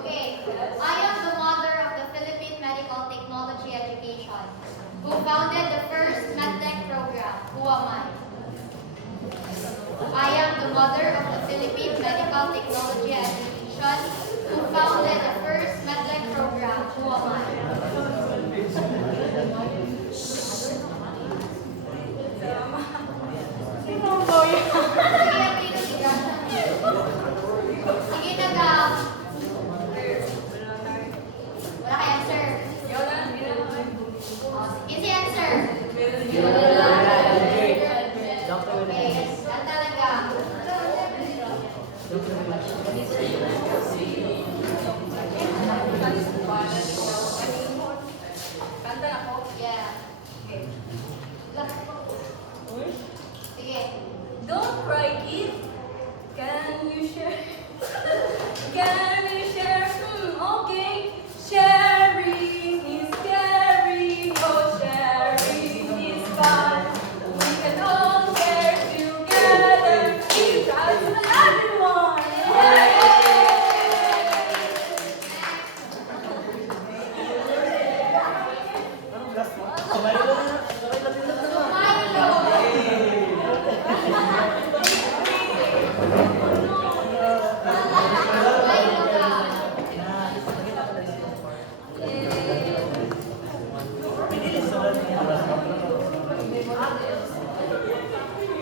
Okay, I am the mother of the Philippine Medical Technology Education, who founded the first MedTech program. Who am I? I am the mother of the Philippine Medical Technology Education, who founded the first MedTech program. Who am I? Sige, Tito, sige. Sige, wala kay answer. Oh, sige, si answer. Okay, ang talaga. Yeah. Sige. Don't cry, kid. Can you share? Can you share? Okay. Sharing is caring. Oh, sharing is fun. We can all share together. Keep us everyone.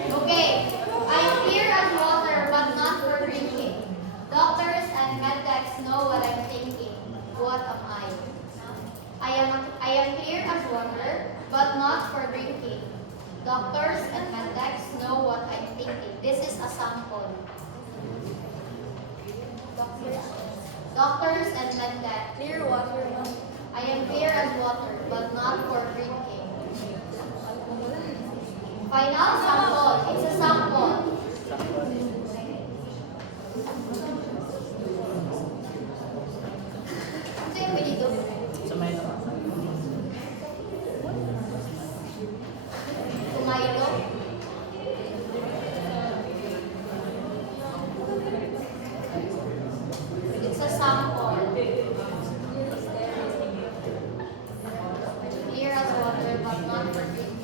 Okay, I am here as water, but not for drinking. Doctors and medtechs know what I'm thinking. What am I? I am here as water, but not for drinking. Doctors and medtechs know what I'm thinking. This is a sample. Doctors and medtech. Clear water. I am clear as water, but not for drinking. Final sample. It's a sample. Ito yung pwede doon. Tumaylo. It's a sample. Clear as water, but not for drinking.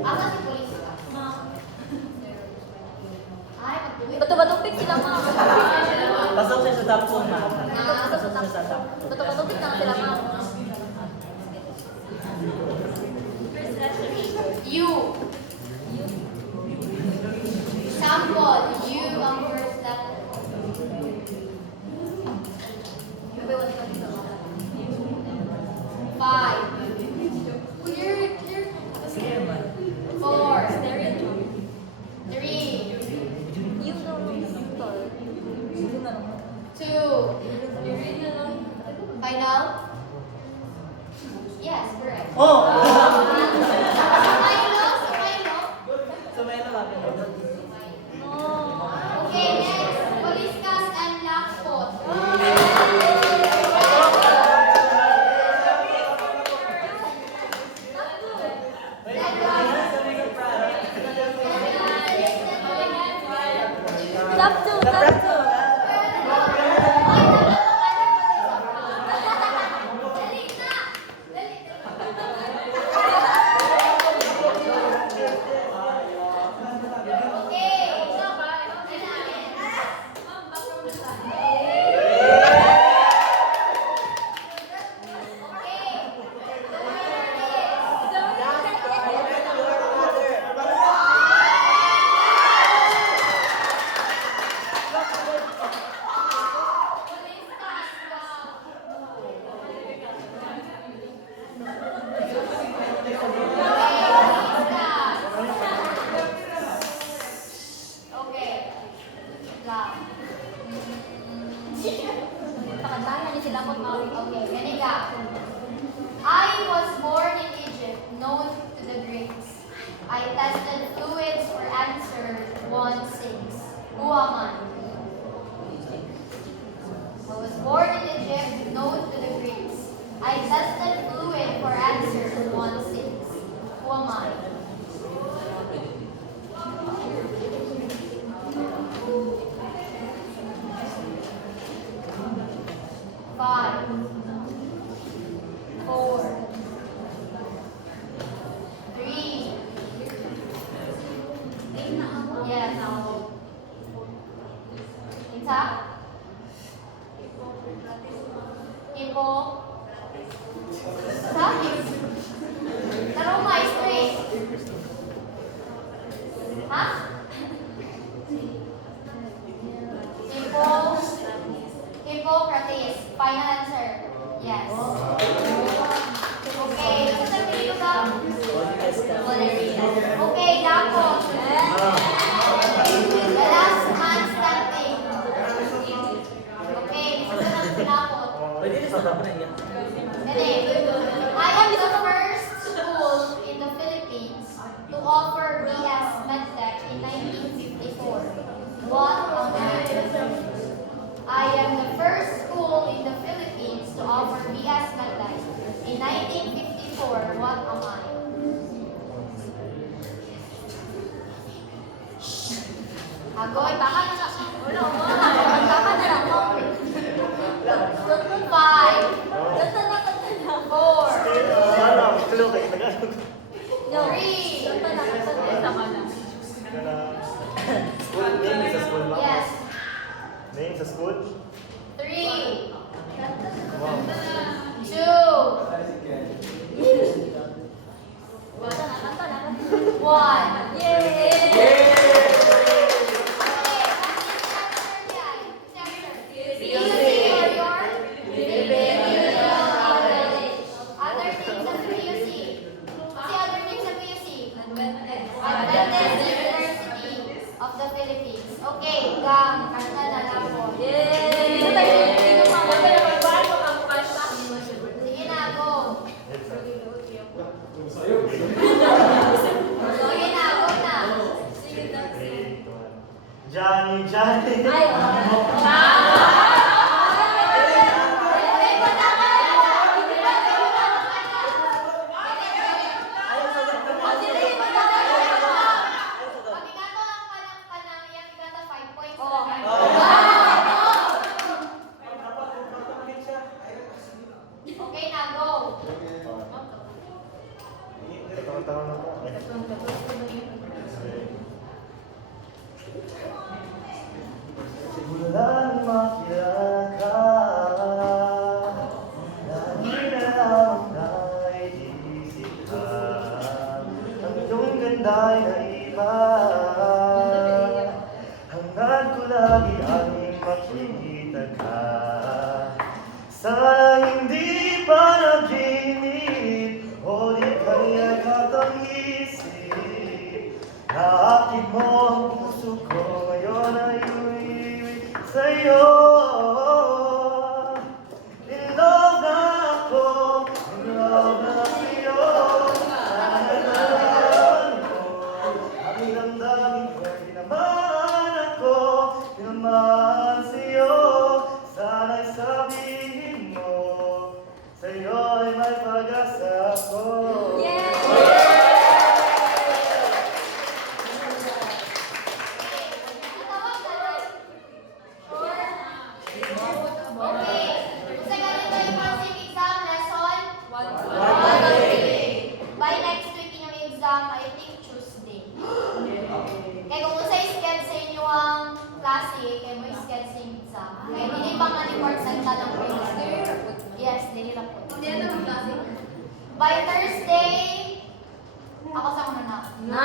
Asa si police ka? Ay, magtuwid. Bato-batupik sila, ma'am. Pasok siya sa top 1, ma'am. Pasok siya sa top. Bato-batupik lang sila, ma'am. You. Sample. You ang first letter. Five. Clear. Sige, ma'am. Four. Three. Yung Two. Final? Yes, correct. Oh! Sumailo? Sumay na lang. Okay, next. Poliskas and Lakpot. Top 2, top 2. Ikaw. Pakantahan ni sila ko mga Okay, ganito. I was born in Egypt, known to the Greeks. I tested fluids for answer 1-6. Who am I? I was born in Egypt, known to the Greeks. I tested fluid for answer 1-6. Who am I? Five, 4, 3. Yes. Inta? Ipo? Sabi. Taroma, straight. Ha? Hippocrates. Final answer. Yes. Okay. Sasabihin ka? Okay, Dapo. The last man standing. Okay, susunod si Dapo. Pwede na sa tapos na yan. I am the first school in the Philippines to offer BS MedTech in 1954. What am I? I am the first school in the Philippines to offer BS MedTech in 1954. What am I? Agoy, baka na lang. Wala, baka na lang. 5, 4, Sana, tulo kayo Tagalog. 3. School name sa school ba? Yes. Name sa school? 3, Wow. 2, 1. Of the Philippines. Okay, gang, kanta na lang po. Sige na, go. Sige na, go na. Johnny, Johnny. Pag-igato ang panang yan, igato 5 points Oo. na lang. Okay na, go. Taon na po. Simulan makilala ka, lagi na lang naiisip ka, ang iyong ganda'y naiba. Hangad ko lagi ang makikita ka, sana hindi pa naginip o di kaya katang isip. Naakit mo ang puso ko, ngayon ay umiibig sa'yo. In love na ako, in love na sa'yo. Sana naman mo, ang damdamin ko, di naman ako, di naman sa'yo. Sana'y sabihin mo, sa'yo ay may pag-asa ako. Natawag ka na. Sure? Okay. Sa ganito yung closing exam lesson. By next week yung exam, I think Tuesday. Kaya kung sa schedule sa inyo ang klase, kaya mo schedule sa exam. Kaya hindi pa nga report sa tanong ko. Yes, dinila po. By Thursday, ako sa una na.